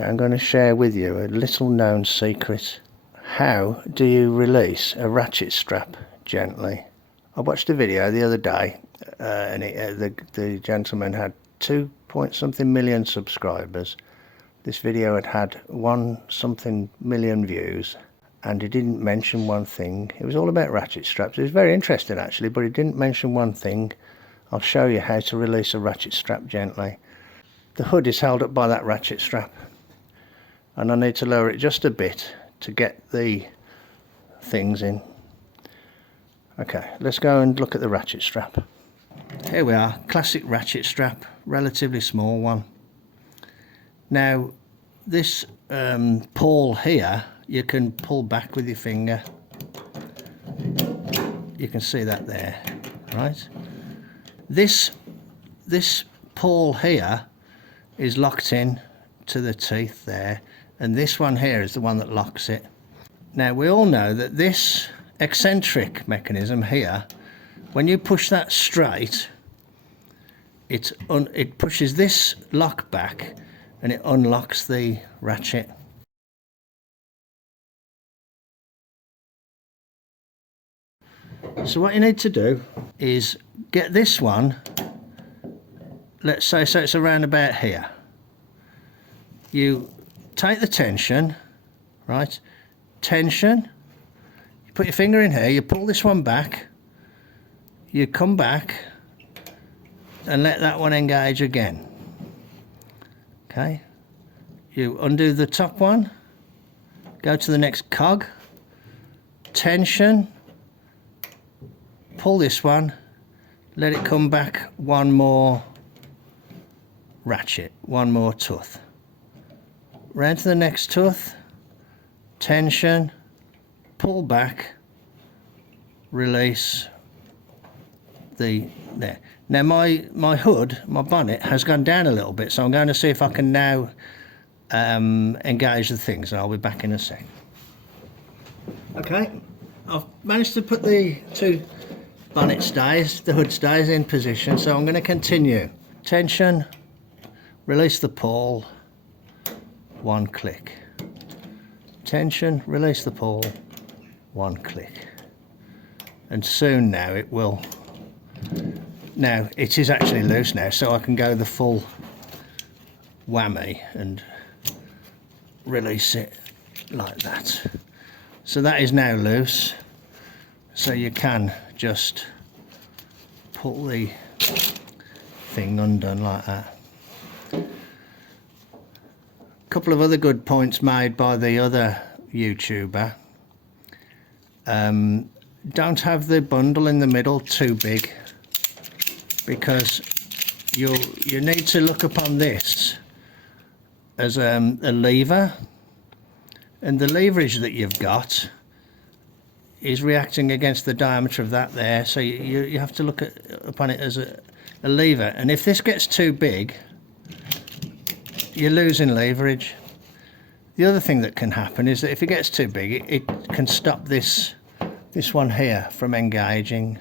Okay, I'm going to share with you a little known secret. How do you release a ratchet strap gently? I watched a video the other day and the gentleman had 2-point-something million subscribers. This video had 1-something million views, and he didn't mention one thing. It was all about ratchet straps. It was very interesting actually, but he didn't mention one thing. I'll show you how to release a ratchet strap gently. The hood is held up by that ratchet strap, and I need to lower it just a bit to get the things in. Okay, let's go and look at the ratchet strap. Here we are, classic ratchet strap, relatively small one. Now this pawl here, you can pull back with your finger. You can see that there, right? This pawl here is locked in to the teeth there, and this one here is the one that locks it. Now we all know that this eccentric mechanism here, when you push that straight, it pushes this lock back and it unlocks the ratchet. So what you need to do is get this one, let's say, so it's around about here. You take the tension, right? Tension. You put your finger in here, you pull this one back, you come back and let that one engage again. Okay. You undo the top one, go to the next cog, tension, pull this one, let it come back one more ratchet, one more tooth. Round to the next tooth, tension, pull back, release the there. Now my hood, my bonnet has gone down a little bit, so I'm going to see if I can now engage the things, and I'll be back in a sec. Okay, I've managed to put the two bonnet stays, the hood stays in position, so I'm going to continue. Tension, release the pawl, one click. Tension, release the pawl, one click. And soon now it will. Now it is actually loose now, so I can go the full whammy and release it like that. So that is now loose, so you can just pull the thing undone like that. A couple of other good points made by the other YouTuber. Don't have the bundle in the middle too big, because you need to look upon this as a lever, and the leverage that you've got is reacting against the diameter of that there, so you have to look upon it as a lever, and if this gets too big, you're losing leverage. The other thing that can happen is that if it gets too big, it can stop this one here from engaging.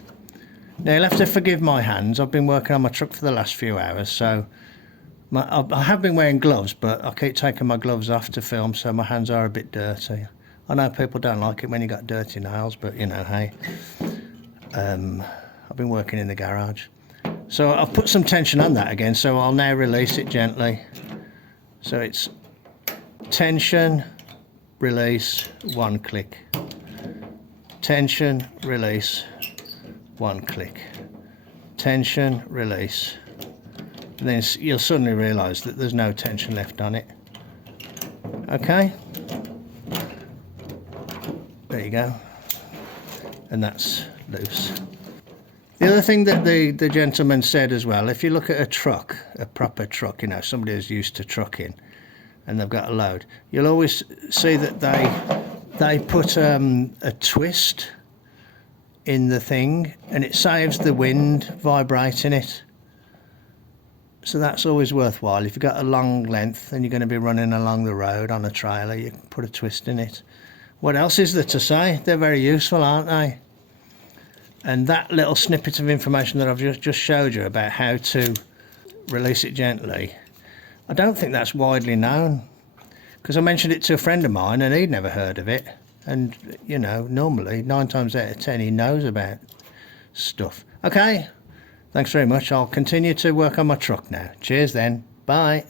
Now you'll have to forgive my hands. I've been working on my truck for the last few hours, so I have been wearing gloves, but I keep taking my gloves off to film, so my hands are a bit dirty. I know people don't like it when you got dirty nails, but you know, hey, I've been working in the garage. So I've put some tension on that again, so I'll now release it gently. So it's tension, release, one click. Tension, release, one click. Tension, release. And then you'll suddenly realise that there's no tension left on it. Okay? There you go. And that's loose. The other thing that the gentleman said as well, if you look at a truck, a proper truck, you know, somebody who's used to trucking and they've got a load, you'll always see that they put a twist in the thing, and it saves the wind vibrating it. So that's always worthwhile. If you've got a long length and you're going to be running along the road on a trailer, you can put a twist in it. What else is there to say? They're very useful, aren't they? And that little snippet of information that I've just showed you about how to release it gently, I don't think that's widely known. because I mentioned it to a friend of mine and he'd never heard of it. And, you know, normally 9 times out of 10 he knows about stuff. Okay, thanks very much. I'll continue to work on my truck now. Cheers then. Bye.